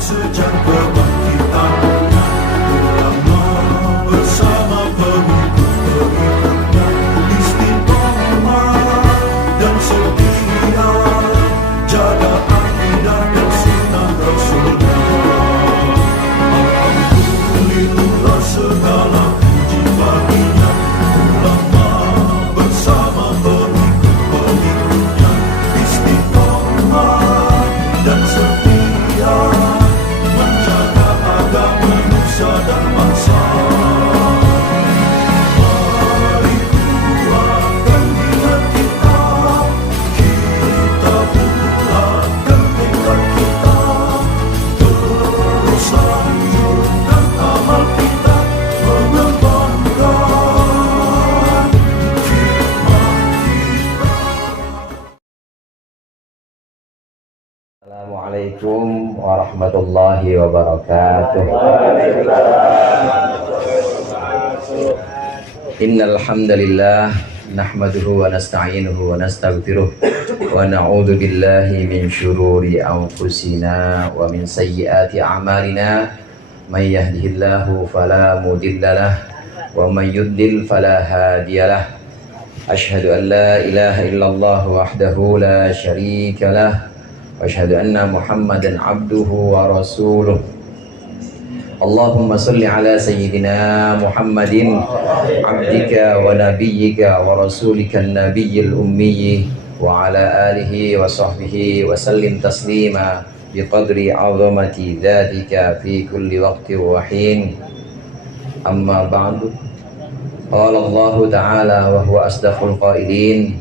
sejak kebangkitannya, ulama bersama pengikut-pengikutnya istiqomah dan setia, jaga akidah dan sunnah Rasulnya. Alhamdulillah segala puji baginya, ulama bersama pengikut-pengikutnya istiqomah dan setia, menjaga agama Nusa dan bangsa. Mari kuatkan niat kita, kita bulatkan tekad kita, terus lanjutkan amal kita, mengembangkan khidmat kita. Assalamualaikum warahmatullahi wabarakatuh. Innal hamdalillah nahmaduhu wa nasta'inuhu wa nastaghfiruh wa na'udzu billahi min syururi anfusina wa min sayyiati a'malina. May yahdihillahu fala mudhillalah wa may yudlil fala hadiyalah. Asyhadu an la ilaha illallah wahdahu la syarika lah wa asyhadu anna Muhammadan abduhu wa rasuluh. Allahumma salli ala sayyidina Muhammadin abdika wa nabiyyika wa rasulika an-nabiyyil ummi wa ala alihi wa sahbihi wa sallim taslima biqadri 'azamati dzatika fi kulli waqtin wa hin. Amma ba'du. Qala Allah ta'ala wa huwa asdaqul qailin,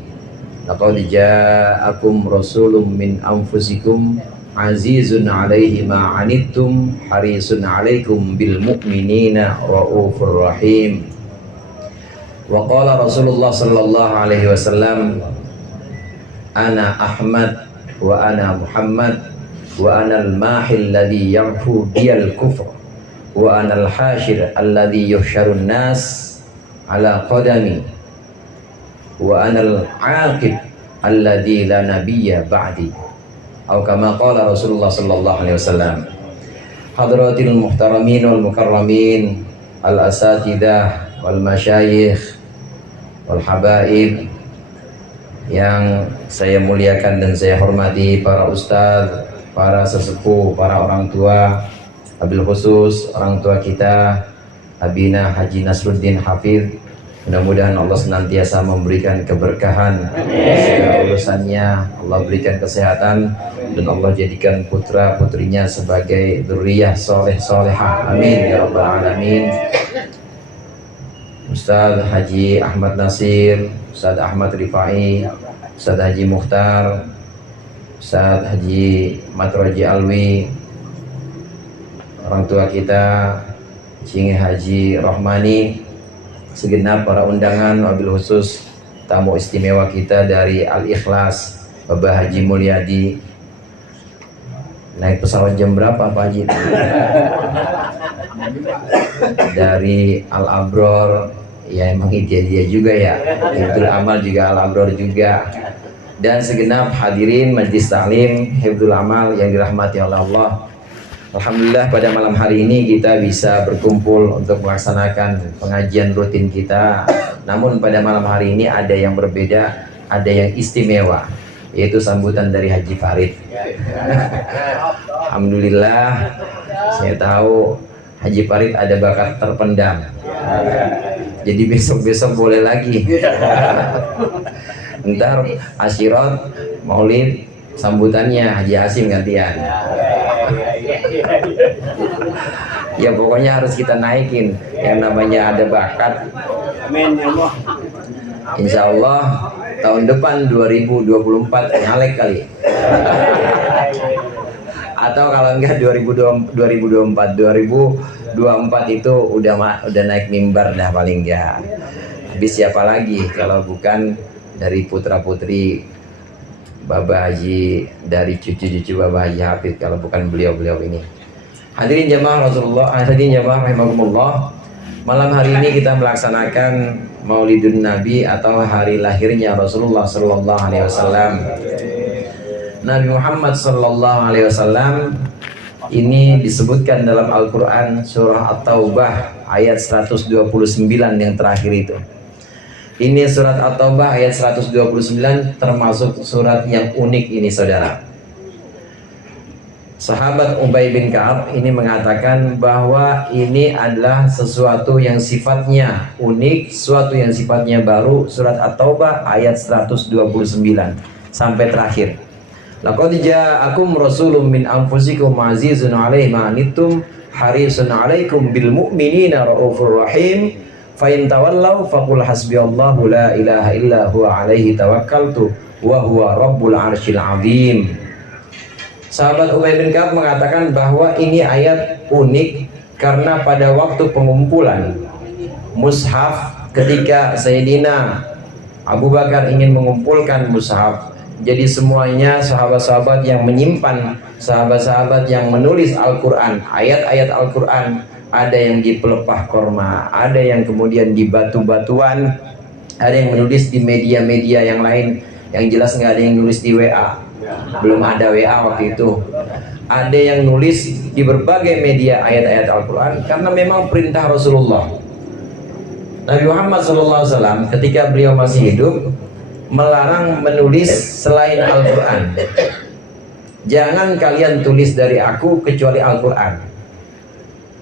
laqad ja'akum rasulun min anfusikum azizun 'alaihi ma 'anittum harisun 'alaikum bil mu'minina raufur rahim. Wa qala Rasulullah sallallahu alaihi wasallam, ana Ahmad wa ana Muhammad wa ana al-mahil alladhi yarfu biyal kufr wa ana al-hashir alladhi yuhsyarun nas ala qadami wa ana al-aqib alladhi la nabiyya ba'di, atau kama qala Rasulullah sallallahu alaihi wasallam. Hadratil muhtaramin wal mukarramin, al asatidah wal masyayikh wal habaib yang saya muliakan dan saya hormati, para ustadz, para sesepuh, para orang tua, wabil khusus orang tua kita Habina Haji Nasruddin Hafidh. Mudah-mudahan Allah senantiasa memberikan keberkahan segala urusannya, Allah berikan kesehatan, dan Allah jadikan putra putrinya sebagai dzurriyyah soleh solehah, amin ya rabbal alamin. Ustaz Haji Ahmad Nasir, Ustaz Ahmad Rifai, Ustaz Haji Mukhtar, Ustaz Haji Matroji Alwi, orang tua kita Cing Haji Rohmani, segenap para undangan, wabil khusus tamu istimewa kita dari Al-Ikhlas, Bapak Haji Mulyadi. Naik pesawat jam berapa Pak Haji? Dari Al-Abror, ya emang dia juga ya, Hifdzul Amal juga Al-Abror juga. Dan segenap hadirin Majlis Ta'lim Hifdzul Amal yang dirahmati oleh Allah. Alhamdulillah pada malam hari ini kita bisa berkumpul untuk melaksanakan pengajian rutin kita. Namun pada malam hari ini ada yang berbeda, ada yang istimewa, yaitu sambutan dari Haji Farid. Alhamdulillah, saya tahu Haji Farid ada bakat terpendam. Jadi besok-besok boleh lagi. Ntar Asyirat, Maulid, sambutannya Haji Hasim gantian. Ya pokoknya harus kita naikin, yang namanya ada bakat. Amin ya Allah. Insya Allah tahun depan 2024 nyalek kali. Atau kalau enggak 2024 itu udah naik mimbar dah paling enggak. Habis siapa lagi kalau bukan dari putra putri Bapak Haji, dari cucu-cucu Bapak Haji Hafidh, kalau bukan beliau-beliau ini. Hadirin jamaah Rasulullah, hadirin jamaah rahimakumullah. Malam hari ini kita melaksanakan Maulidun Nabi atau hari lahirnya Rasulullah sallallahu alaihi wasallam. Nabi Muhammad sallallahu alaihi wasallam Ini disebutkan dalam Al-Quran surah At-Taubah ayat 129 yang terakhir itu. Ini surat At-Taubah ayat 129 termasuk surat yang unik ini saudara. Sahabat Ubay bin Ka'ab ini mengatakan bahwa ini adalah sesuatu yang sifatnya unik, sesuatu yang sifatnya baru. Surat At-Taubah ayat 129 sampai terakhir. Laqad ja'akum rasulun min anfusikum azizun 'alaihi ma anittum harisun 'alaikum bil mu'minina raufur rahim. Fa in tawallaw faqul hasbiyallahu la ilaha illa huwa 'alaihi tawakkaltu wa huwa rabbul 'arsyil 'azim. Sahabat Ubay bin Ka'ab mengatakan bahwa ini ayat unik karena pada waktu pengumpulan mushaf ketika Sayyidina Abu Bakar ingin mengumpulkan mushaf, jadi semuanya sahabat-sahabat yang menyimpan, sahabat-sahabat yang menulis Al-Quran, ayat-ayat Al-Quran, ada yang di pelepah korma, ada yang kemudian di batu-batuan, ada yang menulis di media-media yang lain, yang jelas nggak ada yang nulis di WA. Belum ada WA waktu itu. Ada yang nulis di berbagai media ayat-ayat Al-Quran karena memang perintah Rasulullah. Nabi Muhammad SAW ketika beliau masih hidup melarang menulis selain Al-Quran. Jangan kalian tulis dari aku kecuali Al-Quran.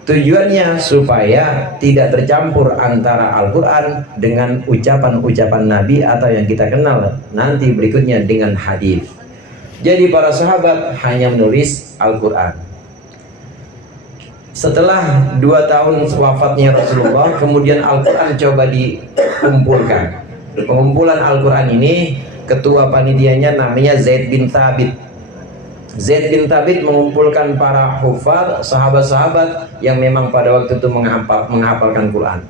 Tujuannya supaya tidak tercampur antara Al-Quran dengan ucapan-ucapan Nabi atau yang kita kenal nanti berikutnya dengan hadis. Jadi para sahabat hanya menulis Al-Quran. Setelah 2 tahun wafatnya Rasulullah, kemudian Al-Quran coba dikumpulkan. Pengumpulan Al-Quran ini ketua panitianya namanya Zaid bin Thabit. Zaid bin Thabit mengumpulkan para hufaz, sahabat-sahabat yang memang pada waktu itu menghafalkan Quran.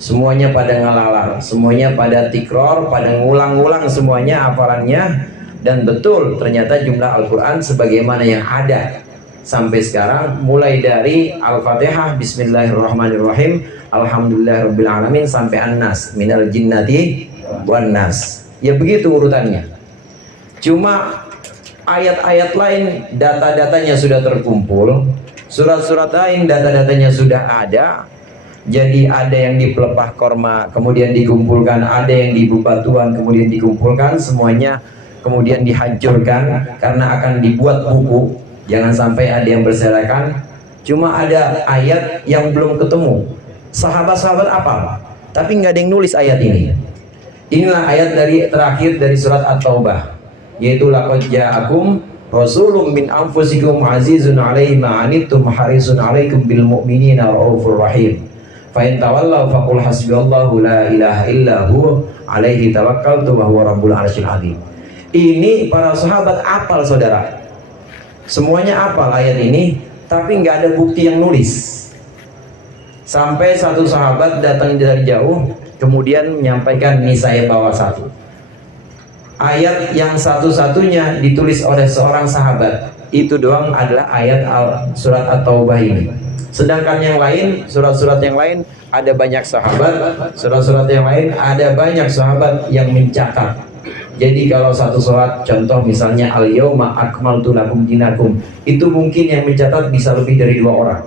Semuanya pada ngalalar, semuanya pada tikror, pada ngulang-ngulang semuanya hafalannya. Dan betul ternyata jumlah Al-Quran sebagaimana yang ada sampai sekarang, mulai dari Al-Fatihah Bismillahirrahmanirrahim Alhamdulillahirrabbilalamin sampai An-Nas minal jinnati wan nas. Ya begitu urutannya. Cuma ayat-ayat lain data-datanya sudah terkumpul, surat-surat lain data-datanya sudah ada. Jadi ada yang di pelepah korma kemudian dikumpulkan, ada yang di bebatuan kemudian dikumpulkan, semuanya kemudian dihancurkan karena akan dibuat buku. Jangan sampai ada yang berserakan. Cuma ada ayat yang belum ketemu. Sahabat-sahabat apa? Tapi nggak ada yang nulis ayat ini. Inilah ayat dari terakhir dari surat At-Taubah, yaitu laqad ja'akum rasulun min anfusikum azizun 'alaihi ma anittum harisun 'alaikum bil mu'minina raufur rahim. Fa in tawallaw faqul hasbiyallahu la ilaha illa huwa 'alaihi tawakkaltu wa huwa rabbul 'arsyil 'azim. Ini para sahabat apal saudara, semuanya apal ayat ini, tapi nggak ada bukti yang nulis. Sampai satu sahabat datang dari jauh kemudian menyampaikan, ini saya bawa satu ayat yang satu-satunya ditulis oleh seorang sahabat, itu doang adalah ayat surat At-Taubah ini. Sedangkan yang lain, surat-surat yang lain ada banyak sahabat, surat-surat yang lain ada banyak sahabat yang mencatat. Jadi kalau satu surat, contoh misalnya Al-Yawma akmaltu lakum dinakum, itu mungkin yang mencatat bisa lebih dari 2 orang.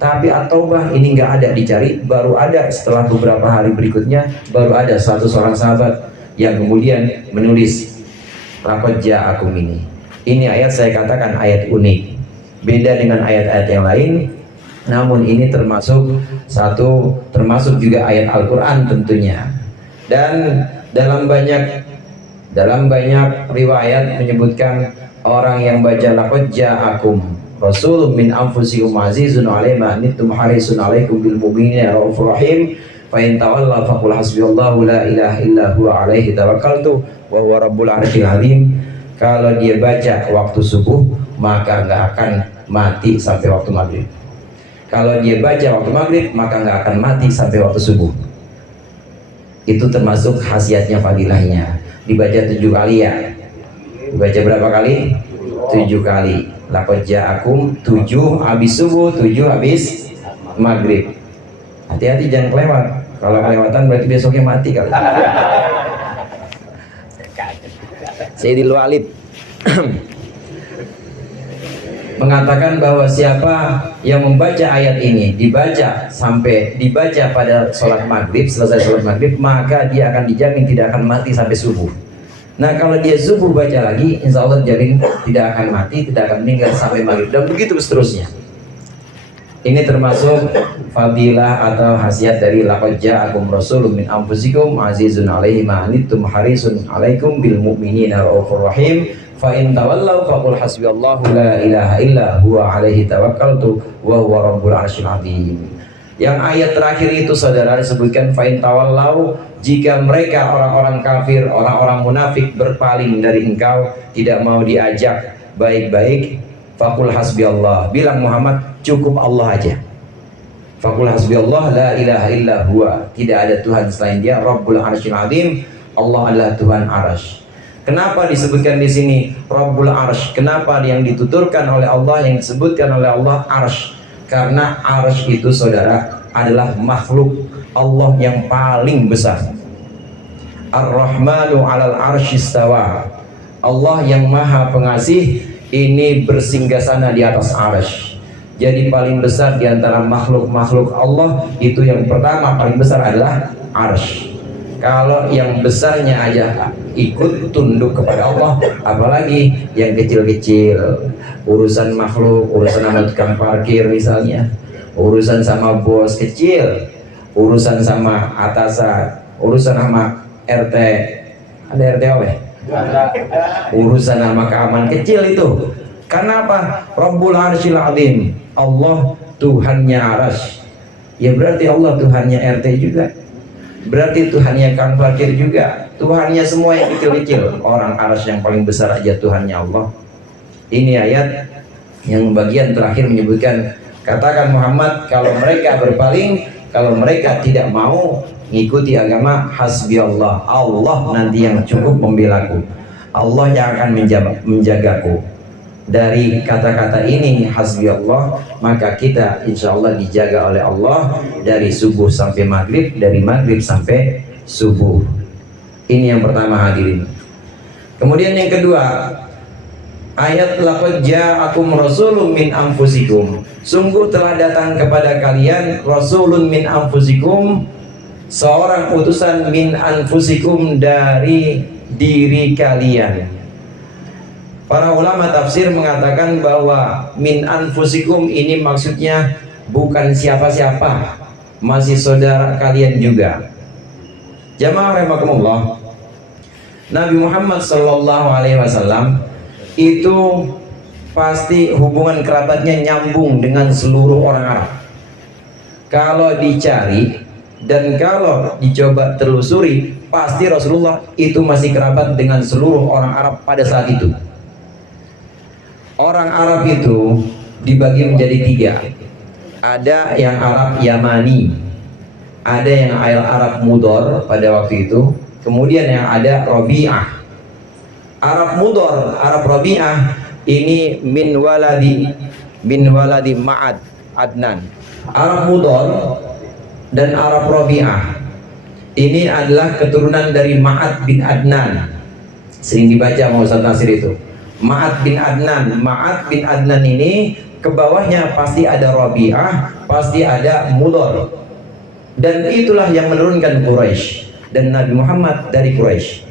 Tapi At-Taubah ini nggak ada, dicari, baru ada setelah beberapa hari berikutnya, baru ada satu seorang sahabat yang kemudian menulis laqad ja'akum ini. Ini ayat saya katakan ayat unik, beda dengan ayat-ayat yang lain. Namun ini termasuk juga ayat Al-Quran tentunya. Dan dalam banyak riwayat menyebutkan orang yang baca laqad ja'akum rasulun min anfusikum azizun 'alaihi ma anittum harisun 'alaikum bil mu'minina raufur rahim fa in tawallaw faqul hasbiyallahu la ilaha illa huwa 'alaihi tawakkaltu wa huwa rabbul 'arsyil 'azim. Kalau dia baca waktu subuh maka nggak akan mati sampai waktu maghrib. Kalau dia baca waktu maghrib maka nggak akan mati sampai waktu subuh. Itu termasuk khasiatnya, fadilahnya. Dibaca 7 kali ya. Dibaca berapa kali? 7 kali. Laqad ja'akum 7 habis subuh, 7 habis maghrib. Hati-hati jangan kelewat. Kalau kelewatan berarti besoknya mati kali. Sayyidil Walid. mengatakan bahwa siapa yang membaca ayat ini dibaca sampai dibaca pada sholat maghrib, selesai sholat maghrib, maka dia akan dijamin tidak akan mati sampai subuh. Nah kalau dia subuh baca lagi, insya Allah jamin tidak akan mati, tidak akan meninggal sampai maghrib, dan begitu seterusnya. Ini termasuk fadilah atau khasiat dari laqad ja'akum rasulun min anfusikum azizun 'alaihi ma anittum harisun 'alaikum bil mu'minina raufur rahim fa in tawallaw faqul hasbiyallahu la ilaha illa huwa 'alaihi tawakkaltu wa huwa rabbul 'arsyil 'azim. Yang ayat terakhir itu saudara disebutkan fa in tawallaw, jika mereka orang-orang kafir, orang-orang munafik berpaling dari engkau, tidak mau diajak baik-baik, faqul hasbiyallah, bilang Muhammad cukup Allah aja. Faqul hasbiyallah la ilaha illa huwa, tidak ada Tuhan selain Dia, Rabbul 'Arsyil 'Azim, Allah adalah Tuhan Arsy. Kenapa disebutkan di sini Rabbul Arsy? Kenapa yang dituturkan oleh Allah, yang disebutkan oleh Allah Arsy? Karena Arsy itu saudara adalah makhluk Allah yang paling besar. Ar-Rahmanu 'alal 'arsy istawa. Allah yang Maha Pengasih ini bersinggasana di atas arsy. Jadi paling besar di antara makhluk-makhluk Allah itu yang pertama paling besar adalah arsy. Kalau yang besarnya aja ikut tunduk kepada Allah, apalagi yang kecil-kecil, urusan makhluk, urusan sama tukang parkir misalnya, urusan sama bos kecil, urusan sama atasan, urusan sama RT, ada RT apa ya? Urusan sama keamanan kecil itu. Karena apa? Rabbul 'Arsyil 'Azim, Allah Tuhannya arsy. Ya berarti Allah Tuhannya RT juga, berarti Tuhannya kang parkir juga, Tuhannya semua yang kecil-kecil. Orang arsy yang paling besar aja Tuhannya Allah. Ini ayat yang bagian terakhir menyebutkan, katakan Muhammad kalau mereka berpaling, kalau mereka tidak mau mengikuti agama, hasbiyallah, Allah nanti yang cukup membelaku, Allah yang akan menjagaku. Dari kata-kata ini hasbiyallah, maka kita insya Allah dijaga oleh Allah dari subuh sampai maghrib, dari maghrib sampai subuh. Ini yang pertama hadirin. Kemudian yang kedua, ayat laqad ja'akum rasulun min anfusikum, sungguh telah datang kepada kalian rasulun min anfusikum, seorang utusan min anfusikum, dari diri kalian. Para ulama tafsir mengatakan bahwa min anfusikum ini maksudnya bukan siapa-siapa, masih saudara kalian juga. Jamaah rahimakumullah, Nabi Muhammad SAW itu pasti hubungan kerabatnya nyambung dengan seluruh orang Arab. Kalau dicari dan kalau dicoba telusuri, pasti Rasulullah itu masih kerabat dengan seluruh orang Arab pada saat itu. Orang Arab itu dibagi menjadi tiga. Ada yang Arab Yamani, ada yang Arab Mudor pada waktu itu, kemudian yang ada Rabi'ah. Arab Mudor, Arab Rabi'ah ini min waladi Ma'ad Adnan. Arab Mudor dan Arab Rabi'ah ini adalah keturunan dari Ma'ad bin Adnan. Sering dibaca sama Ustaz Nasir itu, Ma'ad bin Adnan. Ma'ad bin Adnan ini ke bawahnya pasti ada Rabi'ah, pasti ada Mudor. Dan itulah yang menurunkan Quraisy, dan Nabi Muhammad dari Quraisy.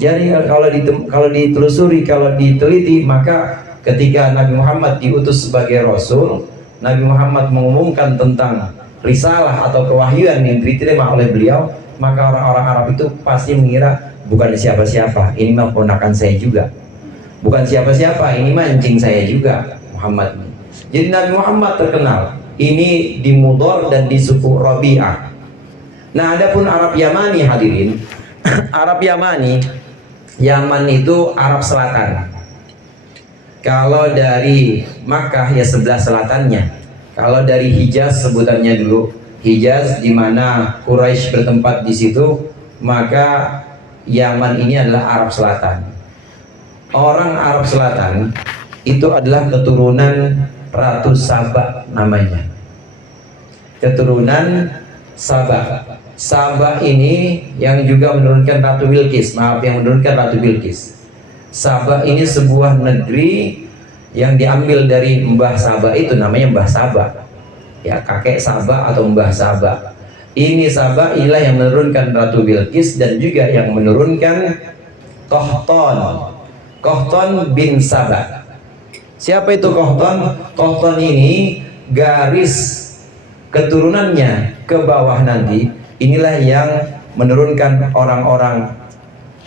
Jadi kalau ditelusuri, kalau diteliti, maka ketika Nabi Muhammad diutus sebagai Rasul, Nabi Muhammad mengumumkan tentang risalah atau kewahyuan yang diterima oleh beliau, maka orang-orang Arab itu pasti mengira bukan siapa-siapa, ini mah ponakan saya juga, bukan siapa-siapa, ini mah encing saya juga, Muhammad. Jadi Nabi Muhammad terkenal ini di Mudor dan di suku Rabi'ah. Nah, adapun Arab Yamani hadirin, Arab Yamani, Yaman itu Arab Selatan. Kalau dari Makkah ya sebelah selatannya. Kalau dari Hijaz, sebutannya dulu Hijaz, di mana Quraisy bertempat di situ, maka Yaman ini adalah Arab Selatan. Orang Arab Selatan itu adalah keturunan Ratu Saba namanya. Keturunan Saba. Saba ini yang juga menurunkan Ratu Bilqis, yang menurunkan Ratu Bilqis. Saba ini sebuah negeri yang diambil dari Mbah Saba itu namanya Mbah Saba, ya kakek Saba atau Mbah Saba. Ini Saba inilah yang menurunkan Ratu Bilqis dan juga yang menurunkan Qahtan bin Saba. Siapa itu Qahtan? Qahtan ini garis keturunannya ke bawah nanti, inilah yang menurunkan orang-orang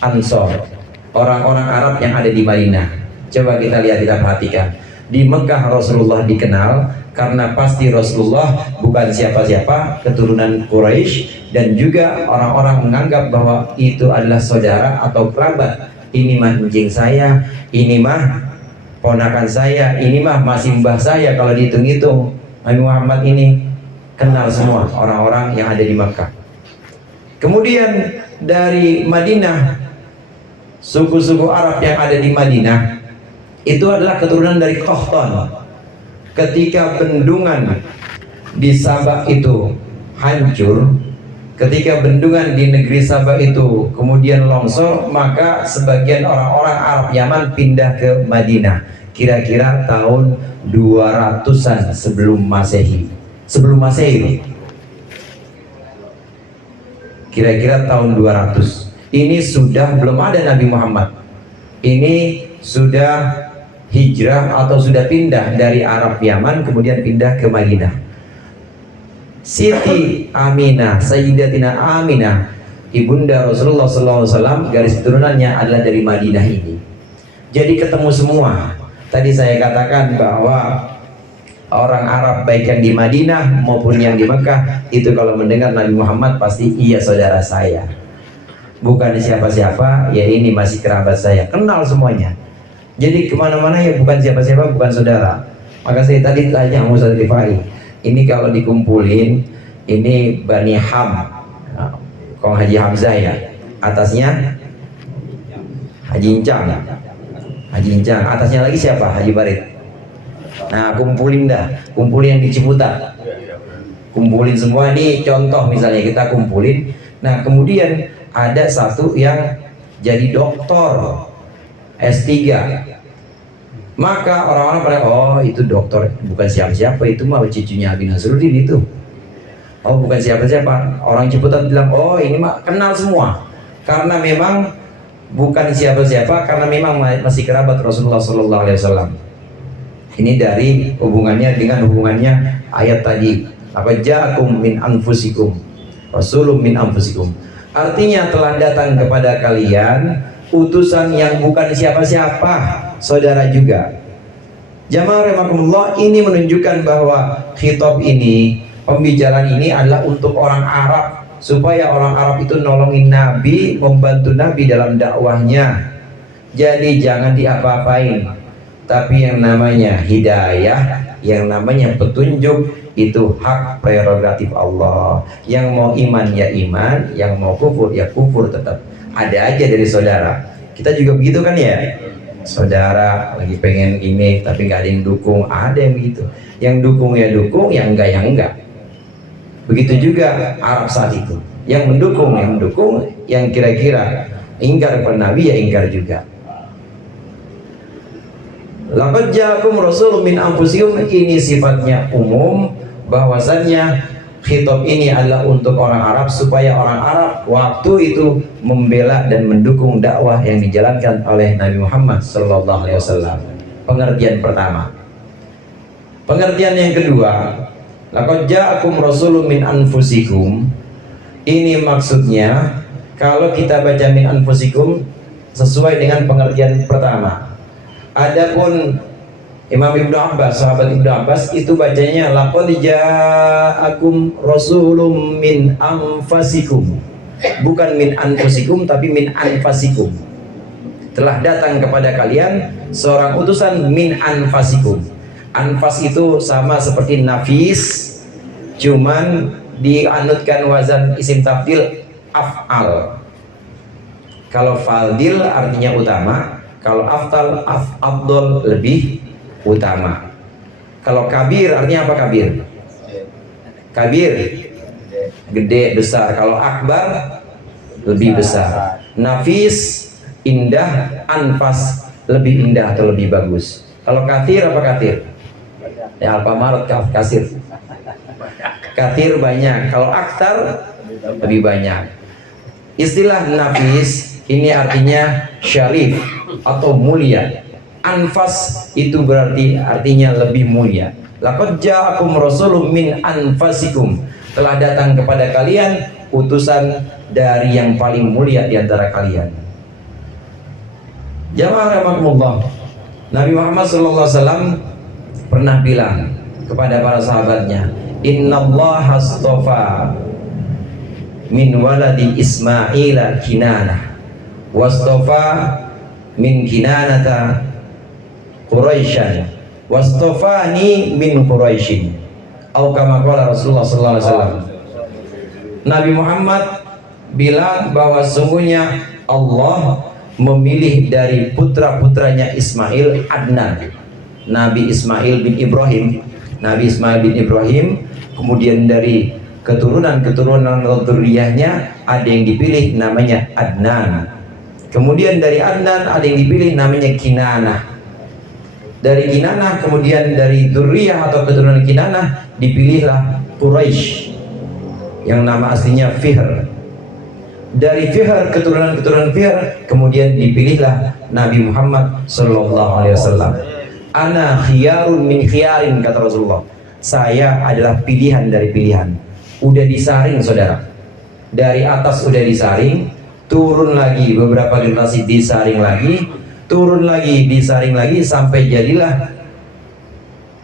Ansor, orang-orang Arab yang ada di Madinah. Coba kita lihat, kita perhatikan. Di Mekah Rasulullah dikenal karena pasti Rasulullah bukan siapa-siapa, keturunan Quraisy, dan juga orang-orang menganggap bahwa itu adalah saudara atau kerabat. Ini mah anjing saya, ini mah ponakan saya, ini mah masih mbah saya. Kalau dihitung-hitung, Nabi Muhammad ini kenal semua orang-orang yang ada di Mekah. Kemudian dari Madinah, suku-suku Arab yang ada di Madinah itu adalah keturunan dari Qahtan. Ketika bendungan di Sabah itu hancur, ketika bendungan di negeri Sabah itu kemudian longsor, maka sebagian orang-orang Arab Yaman pindah ke Madinah. Kira-kira tahun 200-an sebelum Masehi. Sebelum Masehi, kira-kira tahun 200. Ini sudah belum ada Nabi Muhammad. Ini sudah hijrah atau sudah pindah dari Arab Yaman kemudian pindah ke Madinah. Siti Aminah, Sayyidatina Aminah, ibunda Rasulullah SAW, garis keturunannya adalah dari Madinah ini. Jadi ketemu semua. Tadi saya katakan bahwa orang Arab baik yang di Madinah maupun yang di Mekah itu kalau mendengar Nabi Muhammad pasti iya saudara saya, bukan siapa-siapa, ya ini masih kerabat saya, kenal semuanya. Jadi kemana-mana ya bukan siapa-siapa, bukan saudara. Maka saya tadi tanya Ustaz Rifai, ini kalau dikumpulin ini Bani Ham, Kong Haji Hamzah ya, atasnya Haji Incang, atasnya lagi siapa? Haji Barit. Nah kumpulin dah, kumpulin yang di Ciputat, kumpulin semua. Ini contoh misalnya kita kumpulin. Nah kemudian ada satu yang jadi doktor S3, maka orang-orang pada oh itu dokter bukan siapa-siapa, itu mah cucunya Abi Nasruddin itu. Oh bukan siapa-siapa. Orang Ciputat bilang oh ini mah kenal semua, karena memang bukan siapa-siapa, karena memang masih kerabat Rasulullah SAW. Ini dari hubungannya dengan hubungannya ayat tadi, apa ja'akum min anfusikum rasulun min anfusikum, artinya telah datang kepada kalian utusan yang bukan siapa-siapa, saudara juga. Jamaah rahimakumullah, ini menunjukkan bahwa khitab ini, pembicaraan ini adalah untuk orang Arab, supaya orang Arab itu nolongin Nabi, membantu Nabi dalam dakwahnya. Jadi jangan diapa-apain, tapi yang namanya hidayah, yang namanya petunjuk itu hak prerogatif Allah. Yang mau iman ya iman, yang mau kufur ya kufur, tetap ada aja dari saudara. Kita juga begitu kan ya, saudara lagi pengen ini tapi nggak ada yang dukung, ada yang begitu. Yang dukung ya dukung, yang enggak ya enggak. Begitu juga Arab saat itu, yang mendukung, yang kira-kira ingkar kepada Nabi ya ingkar juga. Laqad ja'akum rasulun min anfusikum, ini sifatnya umum, bahwasannya khitab ini adalah untuk orang Arab, supaya orang Arab waktu itu membela dan mendukung dakwah yang dijalankan oleh Nabi Muhammad SAW. Pengertian pertama. Pengertian yang kedua, laqad ja'akum rasulun min anfusikum, ini maksudnya kalau kita baca min anfusikum sesuai dengan pengertian pertama. Adapun Imam Ibnu Abbas, sahabat Ibnu Abbas, itu bacanya laqad ja'akum rasulun min anfasikum, bukan min anfusikum tapi min anfasikum. Telah datang kepada kalian seorang utusan min anfasikum. Anfas itu sama seperti nafis, cuman dianutkan wazan isim tafdil af'al. Kalau faldil artinya utama, kalau afdal afdol lebih utama. Kalau kabir artinya apa kabir? Kabir gede, besar. Kalau akbar lebih besar. Nafis indah, anfas lebih indah atau lebih bagus. Kalau kathir apa kathir? Ya Alfamart kasir. Kathir banyak, kalau aktar lebih banyak. Istilah nafis ini artinya syarif atau mulia. Anfas itu berarti artinya lebih mulia. Laqad ja'akum rasulun min anfasikum, telah datang kepada kalian utusan dari yang paling mulia di antara kalian. Jamaah rahimakumullah, Nabi Muhammad SAW pernah bilang kepada para sahabatnya, innallaha astafa min waladi Ismail Kinanah wastafa min Kinanata Quraisyan wastafani min Quraisyin, atau kama qala Rasulullah sallallahu alaihi wasallam. Nabi Muhammad bilang bahwa sungguhnya Allah memilih dari putra-putranya Ismail Adnan, Nabi Ismail bin Ibrahim, kemudian dari keturunan dzurriyyahnya ada yang dipilih namanya Adnan. Kemudian dari Adnan ada yang dipilih namanya Kinanah. Dari Kinanah kemudian dari dzurriyyah atau keturunan Kinanah dipilihlah Quraisy yang nama aslinya Fihr. Dari Fihr, keturunan Fihr kemudian dipilihlah Nabi Muhammad sallallahu alaihi wasallam. Ana khiyarun min khiyarin, kata Rasulullah. Saya adalah pilihan dari pilihan. Udah disaring saudara. Dari atas udah disaring, turun lagi beberapa generasi disaring lagi, turun lagi disaring lagi sampai jadilah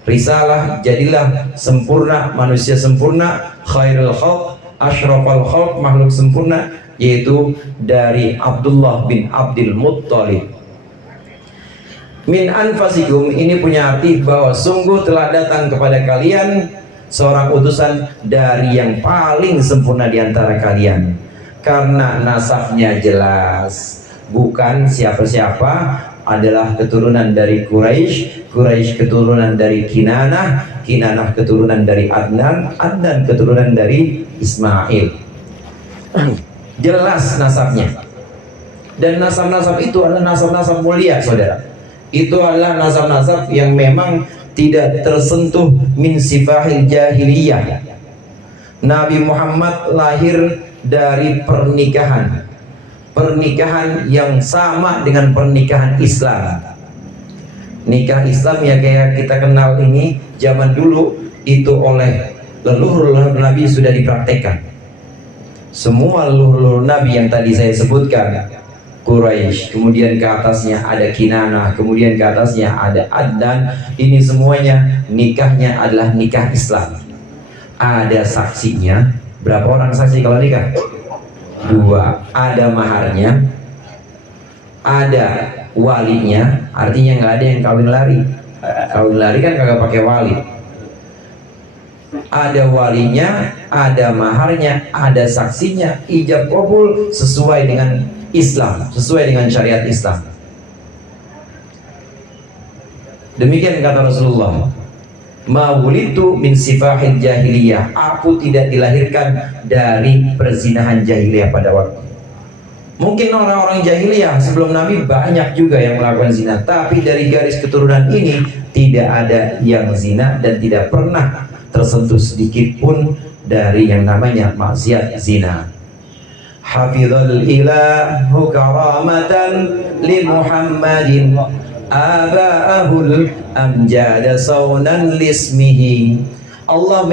risalah, jadilah sempurna, manusia sempurna, khairul khalq, asyrafal khalq, makhluk sempurna, yaitu dari Abdullah bin Abdul Muttalib. Min anfasikum ini punya arti bahwa sungguh telah datang kepada kalian seorang utusan dari yang paling sempurna di antara kalian. Karena nasabnya jelas, bukan siapa-siapa, adalah keturunan dari Quraisy, Quraisy keturunan dari Kinanah, Kinanah keturunan dari Adnan, Adnan keturunan dari Ismail. Jelas nasabnya. Dan nasab-nasab itu adalah nasab-nasab mulia saudara. Itu adalah nasab-nasab yang memang tidak tersentuh min sifahil jahiliyah. Nabi Muhammad lahir dari pernikahan yang sama dengan pernikahan Islam. Nikah Islam ya kayak kita kenal ini zaman dulu itu oleh leluhur Nabi sudah dipraktekkan. Semua leluhur Nabi yang tadi saya sebutkan, Quraisy, kemudian ke atasnya ada Kinanah, kemudian ke atasnya ada Adnan, ini semuanya nikahnya adalah nikah Islam. Ada saksinya, berapa orang saksi kalau nikah? 2. Ada maharnya, ada walinya, artinya nggak ada yang kawin lari. Kawin lari kan kagak pakai wali. Ada walinya, ada maharnya, ada saksinya, ijab kabul sesuai dengan Islam, sesuai dengan syariat Islam. Demikian kata Rasulullah, ma wulitu min sifahil jahiliyah, aku tidak dilahirkan dari perzinahan jahiliyah pada waktu. Mungkin orang-orang jahiliyah sebelum Nabi banyak juga yang melakukan zina, tapi dari garis keturunan ini tidak ada yang zina dan tidak pernah tersentuh sedikit pun dari yang namanya maksiat zina. Hafizul ilahu karamatan li Muhammadin aba'ahul amjada saunan lismihi. Allah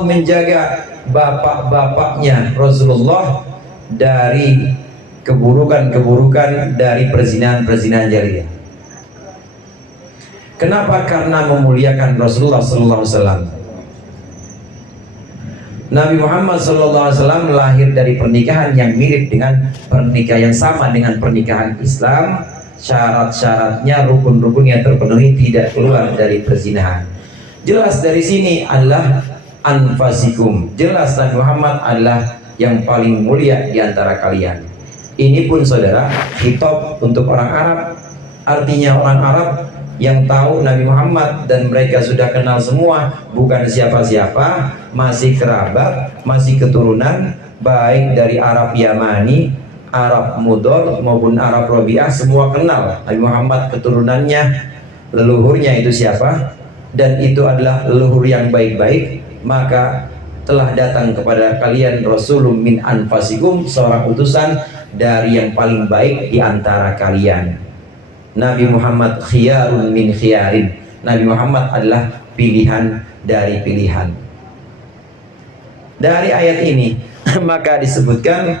menjaga bapak-bapaknya Rasulullah dari keburukan-keburukan dari perzinahan jahiliyah. Kenapa? Karena memuliakan Rasulullah sallallahu alaihi wasallam. Nabi Muhammad SAW lahir dari pernikahan yang mirip dengan pernikahan yang sama dengan pernikahan Islam. Syarat-syaratnya, rukun-rukunnya terpenuhi, tidak keluar dari perzinahan. Jelas dari sini adalah anfasikum. Jelas Nabi Muhammad adalah yang paling mulia di antara kalian. Ini pun saudara khitab untuk orang Arab. Artinya orang Arab yang tahu Nabi Muhammad dan mereka sudah kenal semua, bukan siapa-siapa, masih kerabat, masih keturunan, baik dari Arab Yamani, Arab Mudor maupun Arab Rabi'ah, semua kenal Nabi Muhammad keturunannya leluhurnya itu siapa, dan itu adalah leluhur yang baik-baik, maka telah datang kepada kalian Rasulun min anfasikum, seorang utusan dari yang paling baik di antara kalian. Nabi Muhammad khiyarun min khiyarin. Nabi Muhammad adalah pilihan dari pilihan. Dari ayat ini maka disebutkan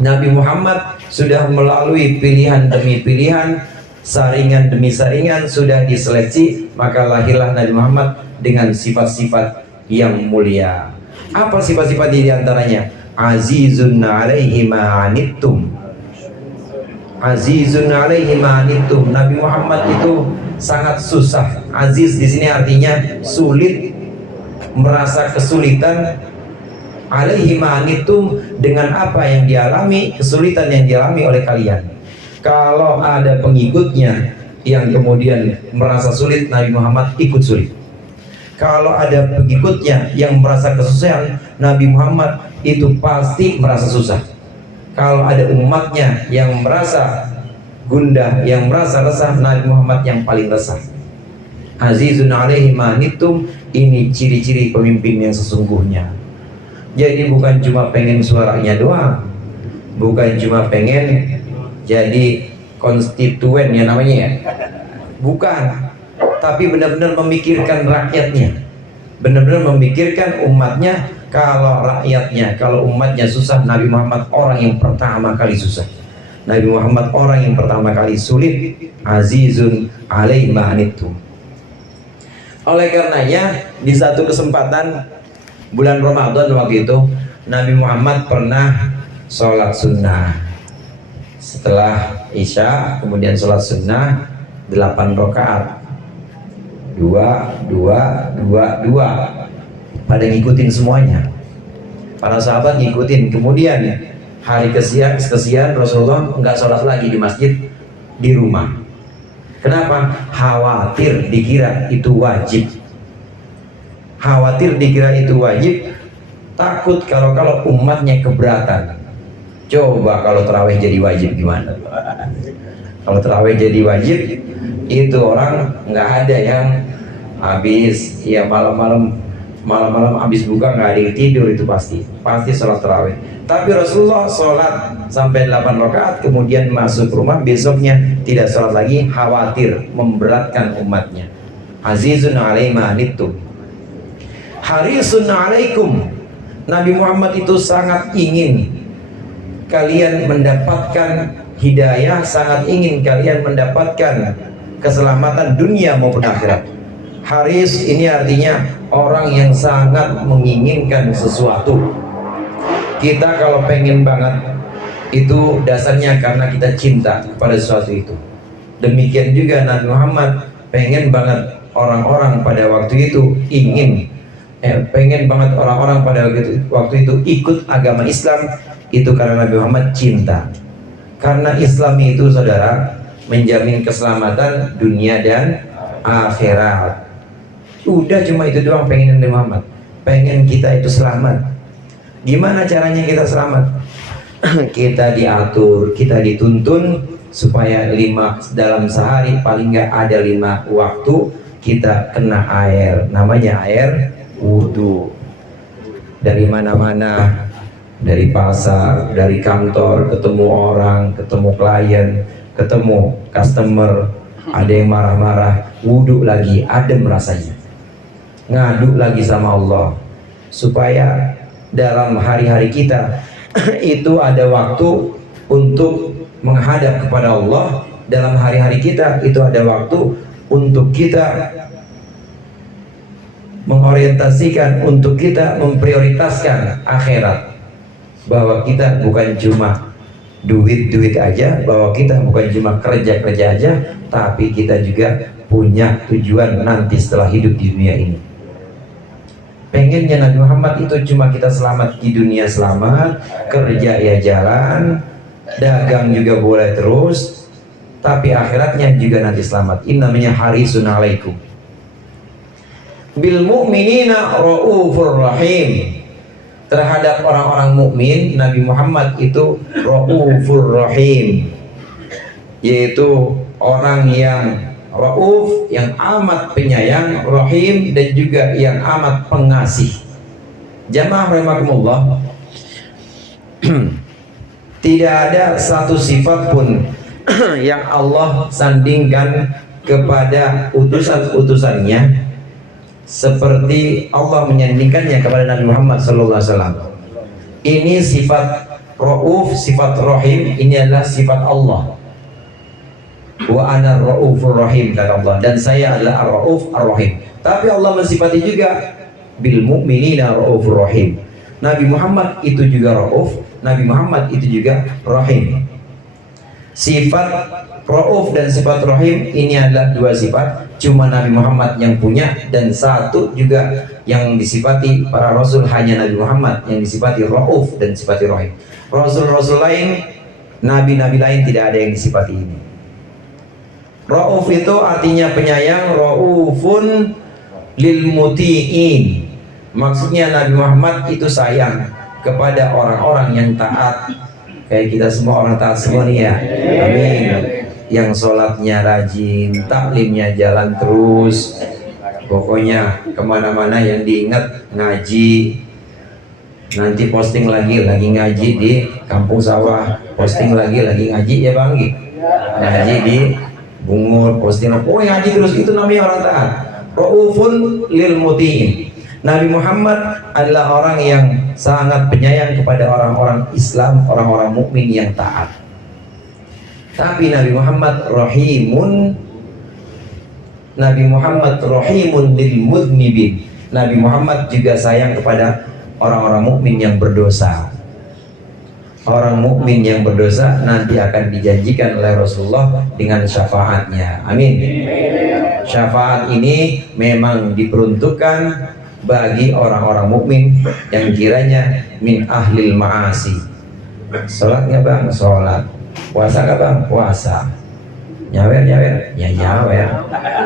Nabi Muhammad sudah melalui pilihan demi pilihan, saringan demi saringan, sudah diseleksi, maka lahirlah Nabi Muhammad dengan sifat-sifat yang mulia. Apa sifat-sifat di antaranya? Azizun alaihi ma'anittum. Azizun alaihi ma'anittum. Nabi Muhammad itu sangat susah. Aziz di sini artinya sulit, merasa kesulitan. Alaihi ma'anittum, dengan apa yang dialami, kesulitan yang dialami oleh kalian. Kalau ada pengikutnya yang kemudian merasa sulit, Nabi Muhammad ikut sulit. Kalau ada pengikutnya yang merasa kesusahan, Nabi Muhammad itu pasti merasa susah. Kalau ada umatnya yang merasa gundah, yang merasa resah, Nabi Muhammad yang paling resah. Azizun alaihi ma'anittum, ini ciri-ciri pemimpin yang sesungguhnya. Jadi bukan cuma pengen suaranya doang, bukan cuma pengen jadi konstituen ya namanya ya, bukan, tapi benar-benar memikirkan rakyatnya, benar-benar memikirkan umatnya. Kalau rakyatnya, kalau umatnya susah, Nabi Muhammad orang yang pertama kali susah. Nabi Muhammad orang yang pertama kali sulit. Azizun alaihi ma'anittum. Oleh karenanya di satu kesempatan bulan Ramadan waktu itu, Nabi Muhammad pernah sholat sunnah. Setelah Isya kemudian sholat sunnah 8 rakaat, 2 pada ngikutin semuanya, para sahabat ngikutin. Kemudian hari kesian Rasulullah nggak sholat lagi di masjid, di rumah. Kenapa? Khawatir dikira itu wajib. Khawatir dikira itu wajib, takut kalau umatnya keberatan. Coba kalau tarawih jadi wajib gimana? Kalau tarawih jadi wajib, itu orang nggak ada yang habis ya malam-malam habis buka nggak ada yang tidur, itu pasti sholat tarawih. Tapi Rasulullah sholat sampai 8 rakaat, kemudian masuk rumah, besoknya tidak sholat lagi, khawatir memberatkan umatnya. Azizun alaihi ma'anittum harisun alaikum. Nabi Muhammad itu sangat ingin kalian mendapatkan hidayah, sangat ingin kalian mendapatkan keselamatan dunia maupun akhirat. Haris ini artinya orang yang sangat menginginkan sesuatu. Kita kalau pengen banget, itu dasarnya karena kita cinta pada sesuatu itu. Demikian juga Nabi Muhammad pengen banget orang-orang pada waktu itu pengen banget orang-orang pada waktu itu ikut agama Islam. Itu karena Nabi Muhammad cinta. Karena Islam itu, saudara, menjamin keselamatan dunia dan akhirat. Udah cuma itu doang pengen Nabi Muhammad. Pengen kita itu selamat. Gimana caranya kita selamat? Kita diatur, kita dituntun supaya dalam sehari paling nggak ada 5 waktu kita kena air. Namanya air wudhu. Dari mana-mana, dari pasar, dari kantor, ketemu orang, ketemu klien, ketemu customer, ada yang marah-marah, wudhu lagi, adem rasanya, ngadu lagi sama Allah, supaya dalam hari-hari kita itu ada waktu untuk menghadap kepada Allah. Dalam hari-hari kita itu ada waktu untuk kita mengorientasikan, untuk kita memprioritaskan akhirat. Bahwa kita bukan cuma duit aja, bahwa kita bukan cuma kerja aja, tapi kita juga punya tujuan nanti setelah hidup di dunia ini. Pengennya Nabi Muhammad itu cuma kita selamat di dunia, selamat, kerja ya jalan, dagang juga boleh terus, tapi akhiratnya juga nanti selamat. Ini namanya harisun alaikum. Bil mu'minina ra'ufur rahim. Terhadap orang-orang mukmin, Nabi Muhammad itu ra'ufur rahim, yaitu orang yang Rauf yang amat penyayang, Rahim dan juga yang amat pengasih. Jamaah rahimakumullah, tidak ada satu sifat pun yang Allah sandingkan kepada utusan-utusannya seperti Allah menyandingkannya kepada Nabi Muhammad SAW. Ini sifat Rauf, sifat Rahim, ini adalah sifat Allah. Wa ana Raufur Rahim, kata Allah, dan saya adalah Ar-Rauf Ar-Rahim. Tapi Allah mensifati juga bil mu'minina Raufur Rahim. Nabi Muhammad itu juga Rauf, Nabi Muhammad itu juga Rahim. Sifat Rauf dan sifat Rahim ini adalah dua sifat, cuma Nabi Muhammad yang punya, dan satu juga yang disifati para Rasul, hanya Nabi Muhammad yang disifati Rauf dan disifati Rahim. Rasul-Rasul lain, Nabi-Nabi lain tidak ada yang disifati ini. Rauf itu artinya penyayang, Raufun lil muti'in. Maksudnya Nabi Muhammad itu sayang kepada orang-orang yang taat. Kayak kita semua orang taat semua nih ya. Amin. Yang sholatnya rajin, taklimnya jalan terus, pokoknya kemana-mana yang diingat ngaji. Nanti posting lagi ngaji di kampung sawah, posting lagi ngaji ya Bang, ngaji di Bungur, posting ngaji terus, itu namanya orang taat. Raufun lil mutiin. Nabi Muhammad adalah orang yang sangat penyayang kepada orang-orang Islam, orang-orang mukmin yang taat. Tapi Nabi Muhammad Rahimun, Nabi Muhammad Rahimun lil mudnibin. Nabi Muhammad juga sayang kepada orang-orang mukmin yang berdosa. Orang mukmin yang berdosa nanti akan dijanjikan oleh Rasulullah dengan syafaatnya. Amin. Syafaat ini memang diperuntukkan bagi orang-orang mukmin yang kiranya min ahlil ma'asi. Sholat nggak Bang? Sholat. Puasa nggak Bang? Puasa. Nyawer? Ya nyawer.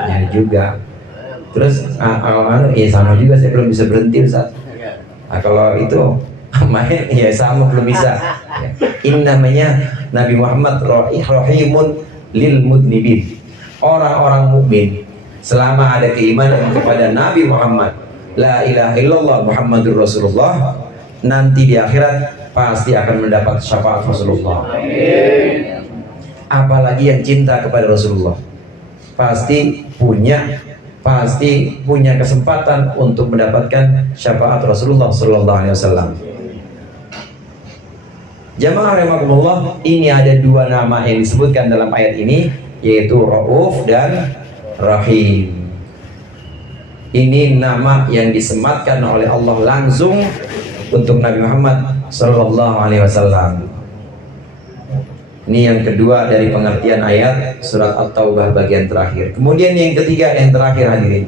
Nyawer juga. Terus sama juga, saya belum bisa berhenti Ustaz. Kalau itu main ya sama, belum bisa. Ini namanya Nabi Muhammad Rahimun lil mudnibin. Orang-orang mukmin selama ada keimanan kepada Nabi Muhammad, la ilaha illallah Muhammadur Rasulullah, nanti di akhirat pasti akan mendapat syafaat Rasulullah. Apalagi yang cinta kepada Rasulullah pasti punya kesempatan untuk mendapatkan syafaat Rasulullah Sallallahu Alaihi Wasallam. Jamaah rahimakumullah, ini ada dua nama yang disebutkan dalam ayat ini, yaitu Rauf dan Rahim. Ini nama yang disematkan oleh Allah langsung untuk Nabi Muhammad Sallallahu Alaihi Wasallam. Ini yang kedua dari pengertian ayat surat At-Taubah bagian terakhir. Kemudian yang ketiga, yang terakhir hadirin.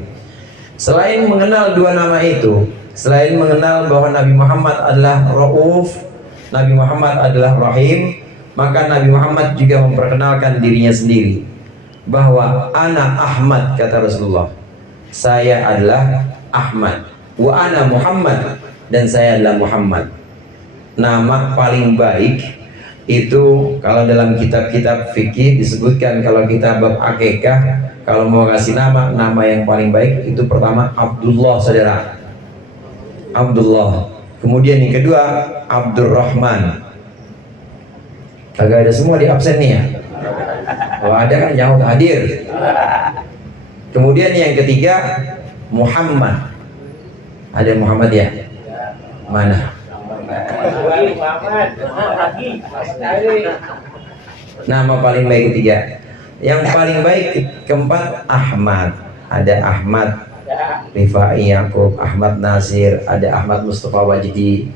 Selain mengenal dua nama itu, selain mengenal bahwa Nabi Muhammad adalah Rauf, Nabi Muhammad adalah Rahim, maka Nabi Muhammad juga memperkenalkan dirinya sendiri bahwa ana Ahmad, kata Rasulullah. Saya adalah Ahmad, wa ana Muhammad, dan saya adalah Muhammad. Nama paling baik itu kalau dalam kitab-kitab fikih disebutkan, kalau kita bab akikah, kalau mau kasih nama yang paling baik itu pertama Abdullah, saudara. Abdullah. Kemudian yang kedua Abdurrahman. Kagak ada semua di absen nih ya. Kalau ada kan jauh hadir. Kemudian yang ketiga Muhammad. Ada Muhammad ya? Mana? Nama paling baik ketiga. Yang paling baik keempat Ahmad. Ada Ahmad Rifai Yaqub, Ahmad Nasir, ada Ahmad Mustafa Wajdi.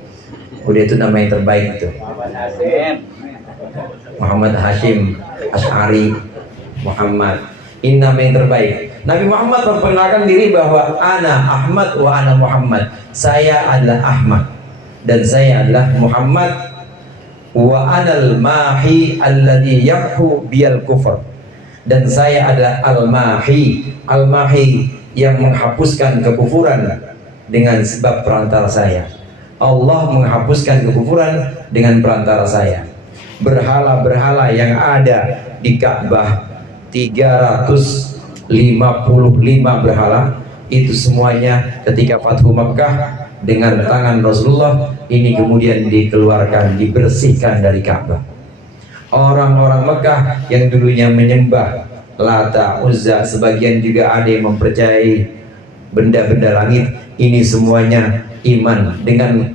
Udah itu nama yang terbaik itu. Muhammad Hashim Ash'ari Muhammad. Ini nama yang terbaik. Nabi Muhammad memperkenalkan diri bahwa ana Ahmad wa ana Muhammad. Saya adalah Ahmad dan saya adalah Muhammad. Wa anal mahi alladhi yamhu biyal kufr. Dan saya adalah al-mahi. Al-mahi yang menghapuskan kekufuran dengan sebab perantara saya. Allah menghapuskan kekufuran dengan perantara saya. Berhala-berhala yang ada di Ka'bah 300 55 berhala. Itu semuanya ketika Fathu Makkah dengan tangan Rasulullah ini kemudian dikeluarkan, dibersihkan dari Ka'bah. Orang-orang Mekah yang dulunya menyembah Lata, Uzza, sebagian juga ada yang mempercayai benda-benda langit, ini semuanya iman. Dengan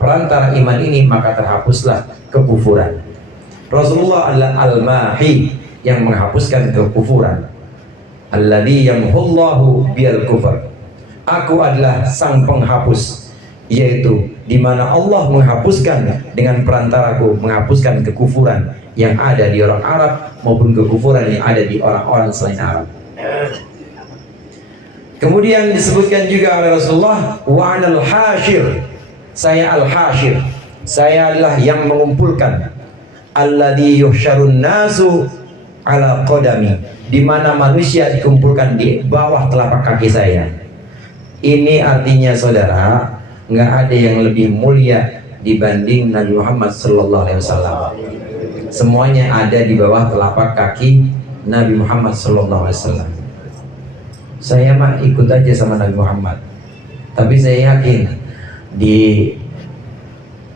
perantara iman ini maka terhapuslah kekufuran. Rasulullah adalah al-mahi, yang menghapuskan kekufuran. Alladzi yamhullahu bil kufur. Aku adalah sang penghapus, yaitu di mana Allah menghapuskan dengan perantaraku, menghapuskan kekufuran yang ada di orang Arab maupun kekufuran yang ada di orang-orang selain Arab. Kemudian disebutkan juga oleh Rasulullah, wa anal hasyir, saya al-hasyir, saya adalah yang mengumpulkan. Alladzi yuhsyarun nasu ala qadami, di mana manusia dikumpulkan di bawah telapak kaki saya. Ini artinya saudara, nggak ada yang lebih mulia dibanding Nabi Muhammad sallallahu alaihi wasallam. Semuanya ada di bawah telapak kaki Nabi Muhammad sallallahu alaihi wasallam. Saya mah ikut aja sama Nabi Muhammad, tapi saya yakin di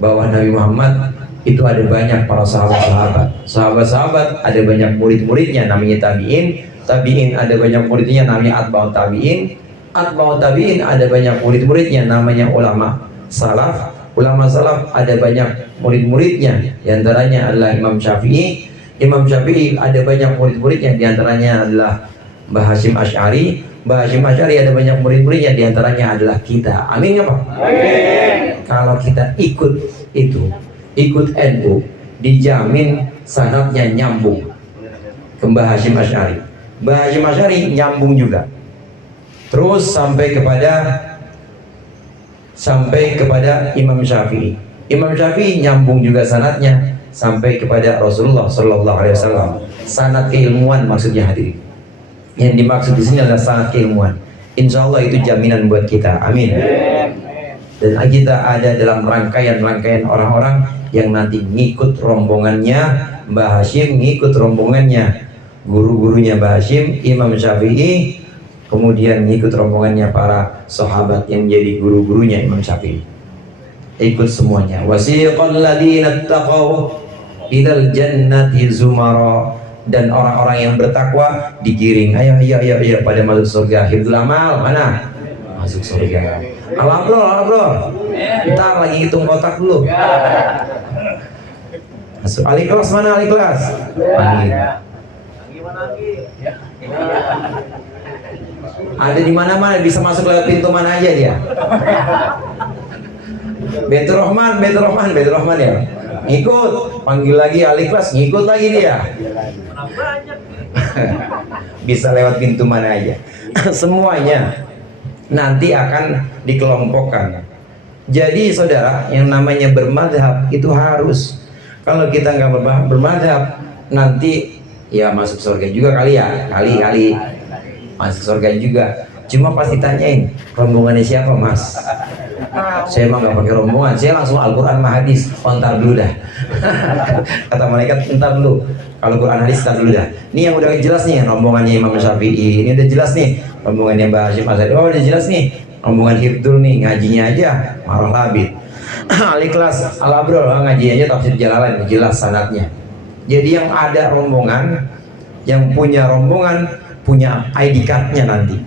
bawah Nabi Muhammad itu ada banyak para sahabat-sahabat. Sahabat-sahabat ada banyak murid-muridnya namanya tabi'in. Tabi'in ada banyak muridnya namanya atba'ut tabi'in. Atba'ut tabi'in ada banyak murid-muridnya namanya ulama salaf. Ulama salaf ada banyak murid-muridnya, diantaranya adalah Imam Syafi'i. Imam Syafi'i ada banyak murid-muridnya, diantaranya adalah Mbah Hasyim Asy'ari. Mbah Hasyim Asy'ari ada banyak murid-muridnya, diantaranya adalah kita. Amin ya Pak? Amin. Kalau kita ikut itu, ikut NU, dijamin sanadnya nyambung ke Mbah Hasyim Asy'ari. Mbah Hasyim Asy'ari nyambung juga, terus sampai kepada Imam Syafi'i. Imam Syafi'i nyambung juga sanadnya sampai kepada Rasulullah Sallallahu Alaihi Wasallam. Sanad keilmuan maksudnya hadirin. Yang dimaksud di sini adalah sanad keilmuan. Insya Allah itu jaminan buat kita. Amin. Dan kita ada dalam rangkaian-rangkaian orang-orang yang nanti ngikut rombongannya Mbah Hasyim, ngikut rombongannya guru-gurunya Mbah Hasyim, Imam Syafi'i, kemudian ngikut rombongannya para sahabat yang menjadi guru-gurunya Imam Syafi'i. Ikut semuanya. Wasiqal ladzina taqaw ilal jannati zumara, dan orang-orang yang bertakwa digiring, ayo pada masuk surga. Hifdzul amal mana? Masuk surga. Alhamdulillah. Ntar lagi hitung kotak dulu. Masuk Al-Ikhlas mana? Al-Ikhlas. Ada di mana-mana, bisa masuk lewat pintu mana aja dia. Baitur Rahman ya. Ngikut, panggil lagi Al-Ikhlas, ngikut lagi dia. Bisa lewat pintu mana aja. Semuanya nanti akan dikelompokkan. Jadi saudara, yang namanya bermadhab itu harus. Kalau kita nggak bermadhab, nanti ya masuk surga juga kali ya, kali masuk surga juga. Cuma pasti tanyain rombongannya siapa mas. Saya emang nggak pakai rombongan, saya langsung Al-Quran sama hadis. Oh, ntar dulu dah. Kata malaikat, ntar dulu. Kalau Quran hadis ntar dulu dah. Ini yang udah jelas nih rombongannya Imam Syafi'i. Ini udah jelas nih rombongannya Mbah Hasyim Asy'ari. Oh udah jelas nih rombongan Hifdzul nih, ngajinya aja Marah Labid. Al-Ikhlas, Al-Abrol, ngaji aja tafsir Jalalain, jelas sanadnya. Jadi yang ada rombongan, yang punya rombongan punya ID card-nya nanti.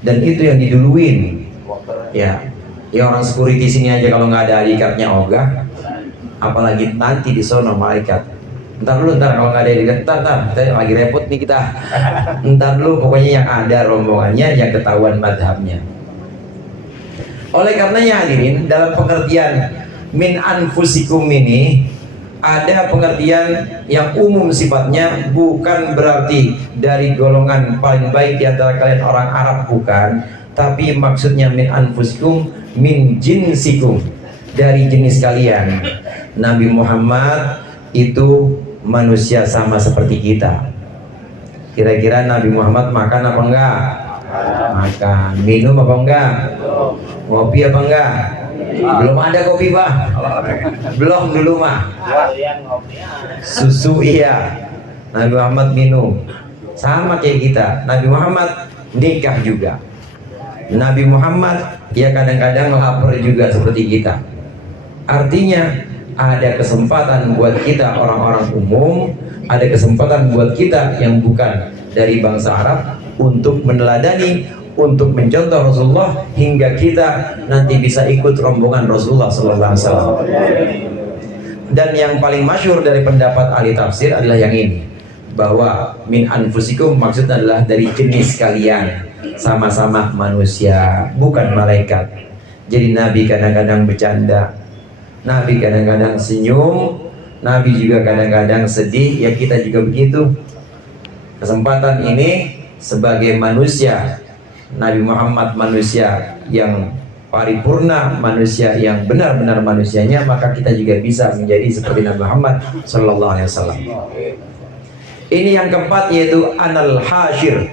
Dan itu yang diduluin. Ya orang security sini aja kalau nggak ada ID card-nya ogah, apalagi nanti di sono malaikat. Ntar kalau nggak ada ID card, ntar kita lagi repot nih kita. Ntar dulu, pokoknya yang ada rombongannya, yang ketahuan madhabnya. Oleh karenanya hadirin, dalam pengertian min anfusikum ini ada pengertian yang umum sifatnya, bukan berarti dari golongan paling baik di antara kalian orang Arab, bukan, tapi maksudnya min anfusikum, min jinsikum, dari jenis kalian. Nabi Muhammad itu manusia sama seperti kita. Kira-kira Nabi Muhammad makan apa enggak? Makan. Minum apa enggak? Ngopi apa enggak? Belum ada kopi Pak. Belum dulu mah. Susu iya. Nabi Muhammad minum. sama kayak kita. Nabi Muhammad nikah juga. Nabi Muhammad ya kadang-kadang lapar juga seperti kita. Artinya ada kesempatan buat kita orang-orang umum, ada kesempatan buat kita yang bukan dari bangsa Arab untuk meneladani, untuk mencontoh Rasulullah hingga kita nanti bisa ikut rombongan Rasulullah SAW. Dan yang paling masyhur dari pendapat ahli tafsir adalah yang ini, bahwa min anfusikum maksudnya adalah dari jenis kalian, sama-sama manusia, bukan malaikat. Jadi Nabi kadang-kadang bercanda, Nabi kadang-kadang senyum, Nabi juga kadang-kadang sedih, ya kita juga begitu. Kesempatan ini sebagai manusia, Nabi Muhammad manusia yang paripurna, manusia yang benar-benar manusianya, maka kita juga bisa menjadi seperti Nabi Muhammad Sallallahu Alaihi Wasallam. Ini yang keempat, yaitu anal hasyir.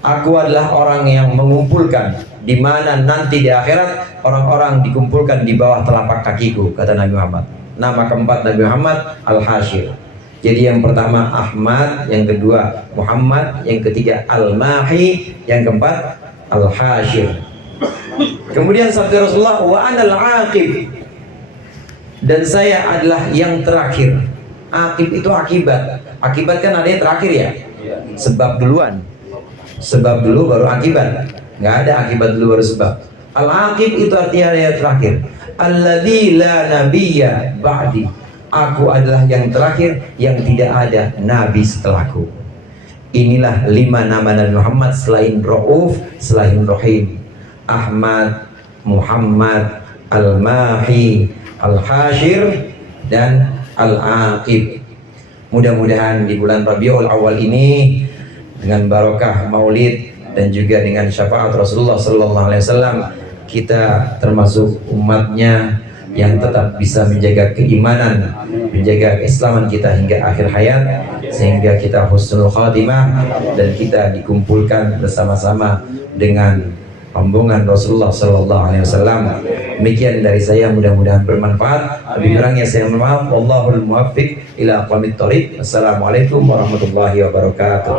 Aku adalah orang yang mengumpulkan, di mana nanti di akhirat orang-orang dikumpulkan di bawah telapak kakiku, kata Nabi Muhammad. Nama keempat Nabi Muhammad al-hasyir. Jadi yang pertama Ahmad, yang kedua Muhammad, yang ketiga al-mahi, yang keempat al-hasyir. Kemudian sabda Rasulullah, wa anal aqib, dan saya adalah yang terakhir. Aqib itu akibat. Akibat kan ada yang terakhir ya, sebab duluan, sebab dulu baru akibat. Nggak ada akibat dulu baru sebab. Al-aqib itu artinya yang terakhir. Alladzi la nabiyya ba'di. Aku adalah yang terakhir yang tidak ada nabi setelahku. Inilah 5 nama Nabi Muhammad selain Rauf, selain Rahim. Ahmad, Muhammad, Al-Mahi, Al-Hashir, dan Al-Aqib. Mudah-mudahan di bulan Rabiul Awal ini dengan barokah Maulid dan juga dengan syafaat Rasulullah Sallallahu Alaihi Wasallam, kita termasuk umatnya yang tetap bisa menjaga keimanan, menjaga keislaman kita hingga akhir hayat, sehingga kita husnul khatimah dan kita dikumpulkan bersama-sama dengan rombongan Rasulullah Sallallahu Alaihi Wasallam. Demikian dari saya, mudah-mudahan bermanfaat. Lebih kurangnya saya mohon maaf. Wallahul muwaffiq ila aqwamit thoriq. Assalamualaikum warahmatullahi wabarakatuh.